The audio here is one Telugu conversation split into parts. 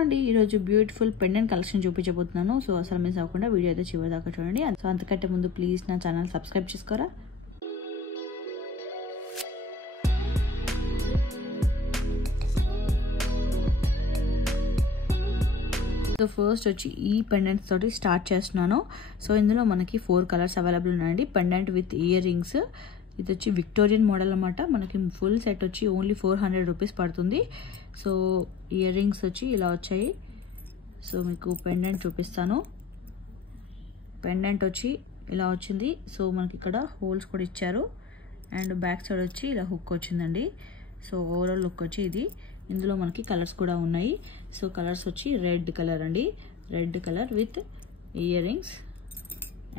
అండి ఈ రోజు బ్యూటిఫుల్ పెండెంట్ కలెక్షన్ చూపించబోతున్నాను. సో అసలు మిస్ అవ్వకుండా వీడియో అయితే చివరి దాకా చూడండి. సో అంతకంటే ముందు ప్లీజ్ నా ఛానల్ సబ్స్క్రైబ్ చేసుకోరా. సో ఫస్ట్ వచ్చి ఈ పెండెంట్స్ తోటి స్టార్ట్ చేస్తున్నాను. సో ఇందులో మనకి 4 కలర్స్ అవైలబుల్ ఉన్నాయండి. Pendant with ear rings. ఇది వచ్చి విక్టోరియన్ మోడల్ అనమాట. మనకి ఫుల్ సెట్ వచ్చి ఓన్లీ 400 రూపీస్ పడుతుంది. సో ఇయర్ రింగ్స్ వచ్చి ఇలా వచ్చాయి. సో మీకు పెండెంట్ చూపిస్తాను. పెండెంట్ వచ్చి ఇలా వచ్చింది. సో మనకి ఇక్కడ హోల్స్ కూడా ఇచ్చారు అండ్ బ్యాక్ సైడ్ వచ్చి ఇలా హుక్ వచ్చిందండి. సో ఓవరాల్ లుక్ వచ్చి ఇది. ఇందులో మనకి కలర్స్ కూడా ఉన్నాయి. సో కలర్స్ వచ్చి రెడ్ కలర్ అండి, red colour with earrings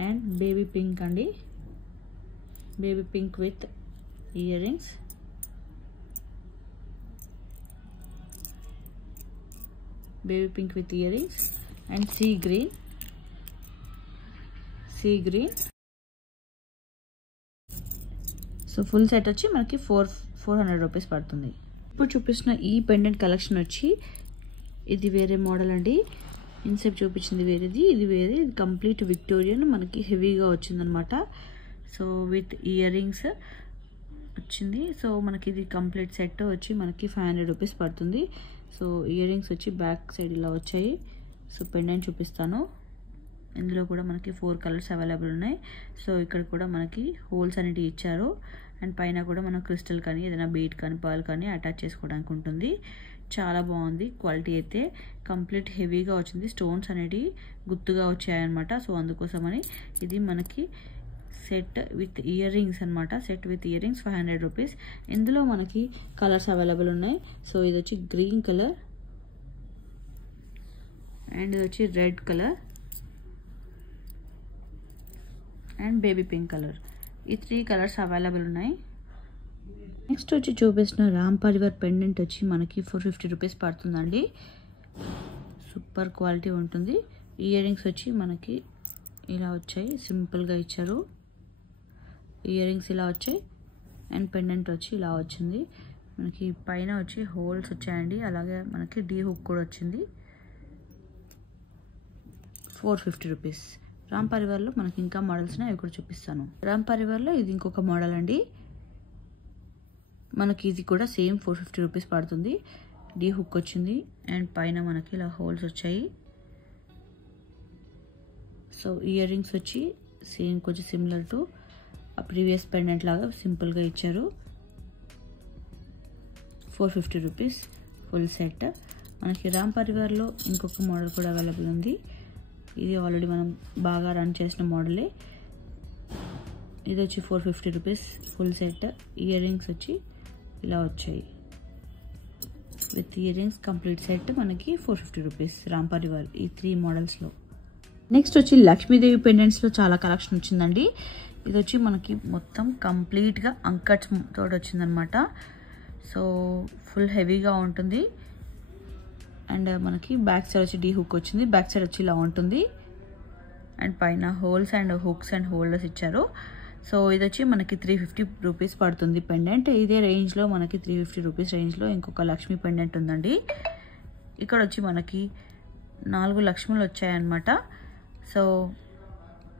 and baby pink అండి, baby pink with earrings, baby pink with earrings and sea green. So full set వచ్చి మనకి 400 రూపీస్ పడుతుంది. ఇప్పుడు చూపిస్తున్న ఈ పెండెంట్ కలెక్షన్ వచ్చి ఇది వేరే మోడల్ అండి. ఇన్సెప్ట్ చూపించింది వేరేది, ఇది వేరే. ఇది కంప్లీట్ విక్టోరియన్, మనకి హెవీగా వచ్చిందనమాట. సో విత్ ఇయర్ రింగ్స్ వచ్చింది. సో మనకి ఇది కంప్లీట్ సెట్ వచ్చి మనకి 500 రూపీస్ పడుతుంది. సో ఇయర్ రింగ్స్ వచ్చి బ్యాక్ సైడ్ ఇలా వచ్చాయి. సో పెండెంట్ చూపిస్తాను. ఇందులో కూడా మనకి 4 కలర్స్ అవైలబుల్ ఉన్నాయి. సో ఇక్కడ కూడా మనకి హోల్స్ అనేవి ఇచ్చారు అండ్ పైన కూడా మనం క్రిస్టల్ కానీ ఏదైనా బీట్ కానీ పర్ల్ కానీ అటాచ్ చేసుకోవడానికి ఉంటుంది. చాలా బాగుంది క్వాలిటీ అయితే. కంప్లీట్ హెవీగా వచ్చింది. స్టోన్స్ అనేవి గుత్తుగా వచ్చాయన్నమాట. సో అందుకోసమని ఇది మనకి సెట్ విత్ ఇయర్ రింగ్స్ అనమాట. Set with ear rings 500 rupees. ఇందులో మనకి కలర్స్ అవైలబుల్ ఉన్నాయి. సో ఇది వచ్చి గ్రీన్ కలర్ అండ్ ఇది వచ్చి red colour and baby pink colour. ఈ 3 కలర్స్ అవైలబుల్ ఉన్నాయి. నెక్స్ట్ వచ్చి చూపిస్తున్న రామ్ పరివార్ పెండెంట్ వచ్చి మనకి 450 రూపీస్ పడుతుందండి. సూపర్ క్వాలిటీ ఉంటుంది. ఇయర్ రింగ్స్ వచ్చి మనకి ఇలా వచ్చాయి, సింపుల్గా ఇచ్చారు. ఇయర్ రింగ్స్ ఇలా వచ్చాయి అండ్ పెండెంట్ వచ్చి ఇలా వచ్చింది. మనకి పైన వచ్చి హోల్స్ వచ్చాయండి. అలాగే మనకి డీ హుక్ కూడా వచ్చింది. 450 రూపీస్. రామ్ పరివార్లో మనకి ఇంకా మోడల్స్ అవి కూడా చూపిస్తాను. రామ్ పరివార్లో ఇది ఇంకొక మోడల్ అండి. మనకి ఇది కూడా సేమ్ 450 రూపీస్ పడుతుంది. డీ హుక్ వచ్చింది అండ్ పైన మనకి ఇలా హోల్స్ వచ్చాయి. సో ఇయర్ రింగ్స్ వచ్చి సేమ్ కొంచెం సిమిలర్ టు ప్రీవియస్ పెండెంట్ లాగా సింపుల్గా ఇచ్చారు. 450 రూపీస్ ఫుల్ సెట్. మనకి రామ్ పరివార్లో ఇంకొక మోడల్ కూడా అవైలబుల్ ఉంది. ఇది ఆల్రెడీ మనం బాగా రన్ చేసిన మోడలే. ఇది వచ్చి 450 rupees full set. Ear rings వచ్చి ఇలా వచ్చాయి with ear rings complete set మనకి 450 రూపీస్ రామ్ పరివార్ ఈ 3 మోడల్స్లో. నెక్స్ట్ వచ్చి లక్ష్మీదేవి పెండెంట్స్లో చాలా కలెక్షన్ వచ్చిందండి. ఇది వచ్చి మనకి మొత్తం కంప్లీట్గా అంకట్స్ తోటి వచ్చిందనమాట. సో ఫుల్ హెవీగా ఉంటుంది అండ్ మనకి బ్యాక్ సైడ్ వచ్చి డీ హుక్ వచ్చింది. బ్యాక్ సైడ్ వచ్చి ఇలా ఉంటుంది అండ్ పైన holes and hooks and holders ఇచ్చారు. సో ఇది వచ్చి మనకి 350 రూపీస్ పడుతుంది పెండెంట్. ఇదే రేంజ్లో మనకి 350 రూపీస్ రేంజ్లో ఇంకొక లక్ష్మీ పెండెంట్ ఉందండి. ఇక్కడ వచ్చి మనకి 4 లక్ష్ములు వచ్చాయన్నమాట. సో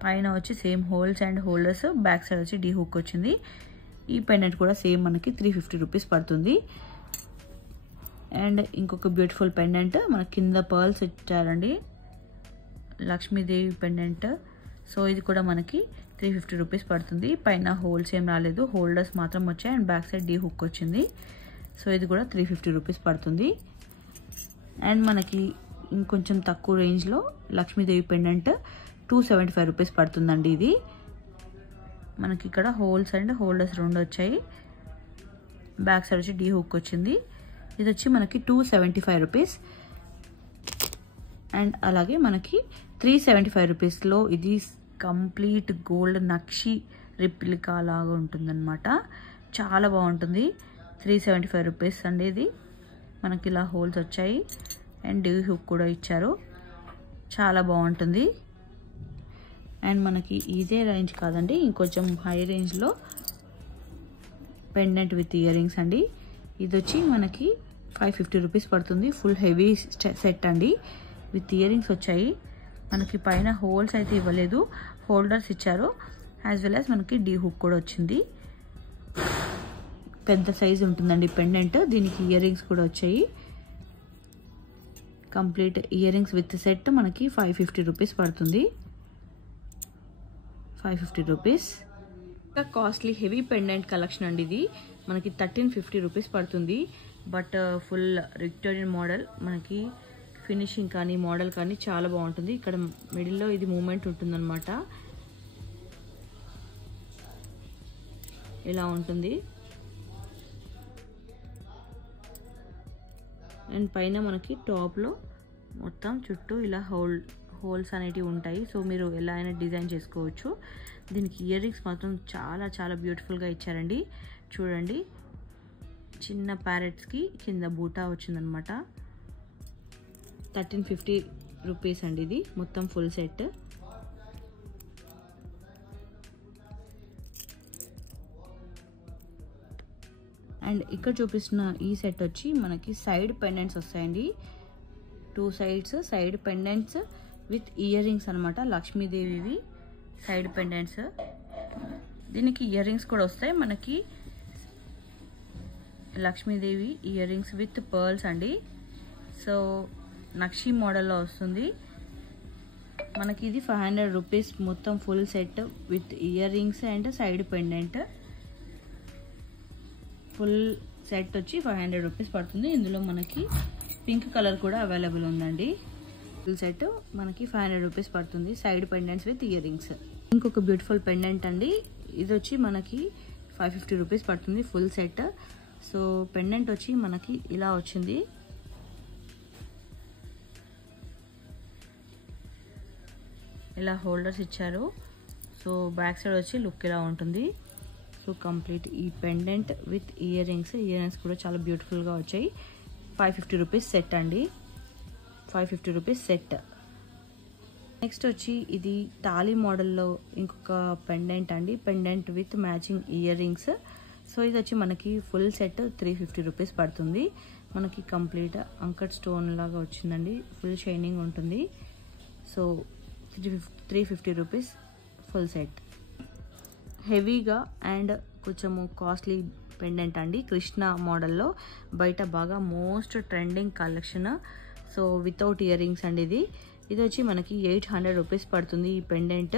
పైన వచ్చి same holes and holders, back side వచ్చి డీ హుక్ వచ్చింది. ఈ పెండెంట్ కూడా సేమ్ మనకి 350 రూపీస్ పడుతుంది. అండ్ ఇంకొక బ్యూటిఫుల్ పెండెంట్ మన కింద పర్ల్స్ ఇచ్చారండి, లక్ష్మీదేవి పెండెంట్. సో ఇది కూడా మనకి 350 రూపీస్ పడుతుంది. పైన హోల్స్ ఏం రాలేదు, హోల్డర్స్ మాత్రం వచ్చాయి and back side D hook వచ్చింది. సో ఇది కూడా 350 రూపీస్ పడుతుంది. అండ్ మనకి ఇంకొంచెం తక్కువ రేంజ్లో లక్ష్మీదేవి పెండెంట్ 275 రూపీస్ పడుతుందండి. ఇది మనకి ఇక్కడ హోల్స్ అండ్ హోల్డర్స్ 2 వచ్చాయి. బ్యాక్ సైడ్ వచ్చి డీ హుక్ వచ్చింది. ఇది వచ్చి మనకి 275 రూపీస్. అండ్ అలాగే మనకి 375 రూపీస్లో ఇది కంప్లీట్ గోల్డ్ నక్షి రిప్లికా లాగా ఉంటుందన్నమాట. చాలా బాగుంటుంది. 375 రూపీస్ అండి. ఇది మనకి ఇలా హోల్స్ వచ్చాయి అండ్ డీ హుక్ కూడా ఇచ్చారు. చాలా బాగుంటుంది. అండ్ మనకి ఇదే రేంజ్ కాదండి, ఇంకొంచెం హై రేంజ్లో పెండెంట్ విత్ ఇయర్ రింగ్స్ అండి. ఇది వచ్చి మనకి 550 రూపీస్ పడుతుంది. ఫుల్ హెవీ సెట్ అండి. విత్ ఇయర్ రింగ్స్ వచ్చాయి. మనకి పైన హోల్స్ అయితే ఇవ్వలేదు, హోల్డర్స్ ఇచ్చారు. యాజ్ వెల్ యాజ్ మనకి డీ హుక్ కూడా వచ్చింది. పెద్ద సైజ్ ఉంటుందండి పెండెంట్. దీనికి ఇయర్ రింగ్స్ కూడా వచ్చాయి. Complete ear rings with set మనకి 550 రూపీస్ పడుతుంది. 550 రూపీస్. ఇంకా కాస్ట్లీ హెవీ పెండెంట్ కలెక్షన్ అండి. ఇది మనకి 1350 రూపీస్ పడుతుంది. But full Victorian model. మనకి ఫినిషింగ్ కానీ మోడల్ కానీ చాలా బాగుంటుంది. ఇక్కడ మిడిల్లో ఇది మూమెంట్ ఉంటుందన్నమాట. ఇలా ఉంటుంది. అండ్ పైన మనకి టాప్లో మొత్తం చుట్టూ ఇలా హోల్స్ అనేటివి ఉంటాయి. సో మీరు ఎలా అయినా డిజైన్ చేసుకోవచ్చు. దీనికి ఇయర్ రింగ్స్ మాత్రం చాలా చాలా బ్యూటిఫుల్గా ఇచ్చారండి. చూడండి, చిన్న ప్యారెట్స్కి కింద బూటా వచ్చిందనమాట. 1350 రూపీస్ అండి ఇది మొత్తం ఫుల్ సెట్. అండ్ ఇక్కడ చూపిస్తున్న ఈ సెట్ వచ్చి మనకి సైడ్ పెండెంట్స్ వస్తాయండి. 2 sides side pendants with ear rings అనమాట. లక్ష్మీదేవివి సైడ్ పెండెంట్స్. దీనికి ఇయర్ రింగ్స్ కూడా వస్తాయి. మనకి Lakshmidevi ear rings with pearls అండి. సో నక్షి మోడల్లో వస్తుంది. మనకి ఇది 500 రూపీస్ మొత్తం full set with earrings and side pendant. Full set వచ్చి 500 రూపీస్ పడుతుంది. ఇందులో మనకి పింక్ కలర్ కూడా అవైలబుల్ ఉందండి. ఫుల్ సెట్ మనకి 500 రూపీస్ పడుతుంది. Side pendants with ear rings. ఇంకొక బ్యూటిఫుల్ పెండెంట్ అండి. ఇది వచ్చి మనకి 550 రూపీస్ పడుతుంది ఫుల్ సెట్. సో పెండెంట్ వచ్చి మనకి ఇలా వచ్చింది. ఇలా హోల్డర్స్ ఇచ్చారు. సో బ్యాక్ సైడ్ వచ్చి లుక్ ఇలా ఉంటుంది. సో కంప్లీట్ ఈ పెండెంట్ విత్ ఇయర్ రింగ్స్ కూడా చాలా బ్యూటిఫుల్గా వచ్చాయి. 550 రూపీస్ సెట్ అండి. 550 రూపీస్ సెట్. నెక్స్ట్ వచ్చి ఇది తాళి మోడల్లో ఇంకొక పెండెంట్ అండి. Pendant with matching ear rings. So ఇది వచ్చి మనకి ఫుల్ సెట్ 350 రూపీస్ పడుతుంది. మనకి కంప్లీట్ అంకట్ స్టోన్ లాగా వచ్చిందండి. ఫుల్ షైనింగ్ ఉంటుంది. So 350 rupees full set. హెవీగా అండ్ కొంచెము కాస్ట్లీ పెండెంట్ అండి. కృష్ణ మోడల్లో బయట బాగా most trending collection. So without ear rings అండి. ఇది వచ్చి మనకి 800 రూపీస్ పడుతుంది ఈ పెండెంట్.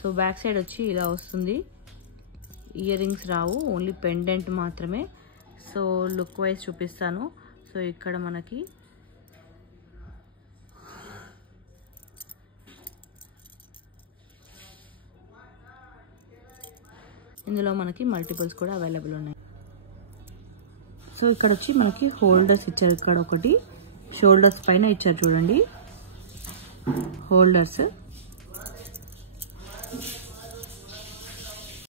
సో బ్యాక్ సైడ్ వచ్చి ఇలా వస్తుంది. ఇయర్ రింగ్స్ రావు, ఓన్లీ పెండెంట్ మాత్రమే. సో లుక్ వైజ్ చూపిస్తాను. సో ఇక్కడ మనకి ఇందులో మనకి మల్టిపుల్స్ కూడా అవైలబుల్ ఉన్నాయి. సో ఇక్కడ వచ్చి మనకి హోల్డర్స్ ఇచ్చారు. ఇక్కడ ఒకటి షోల్డర్స్ పైన ఇచ్చారు చూడండి హోల్డర్స్.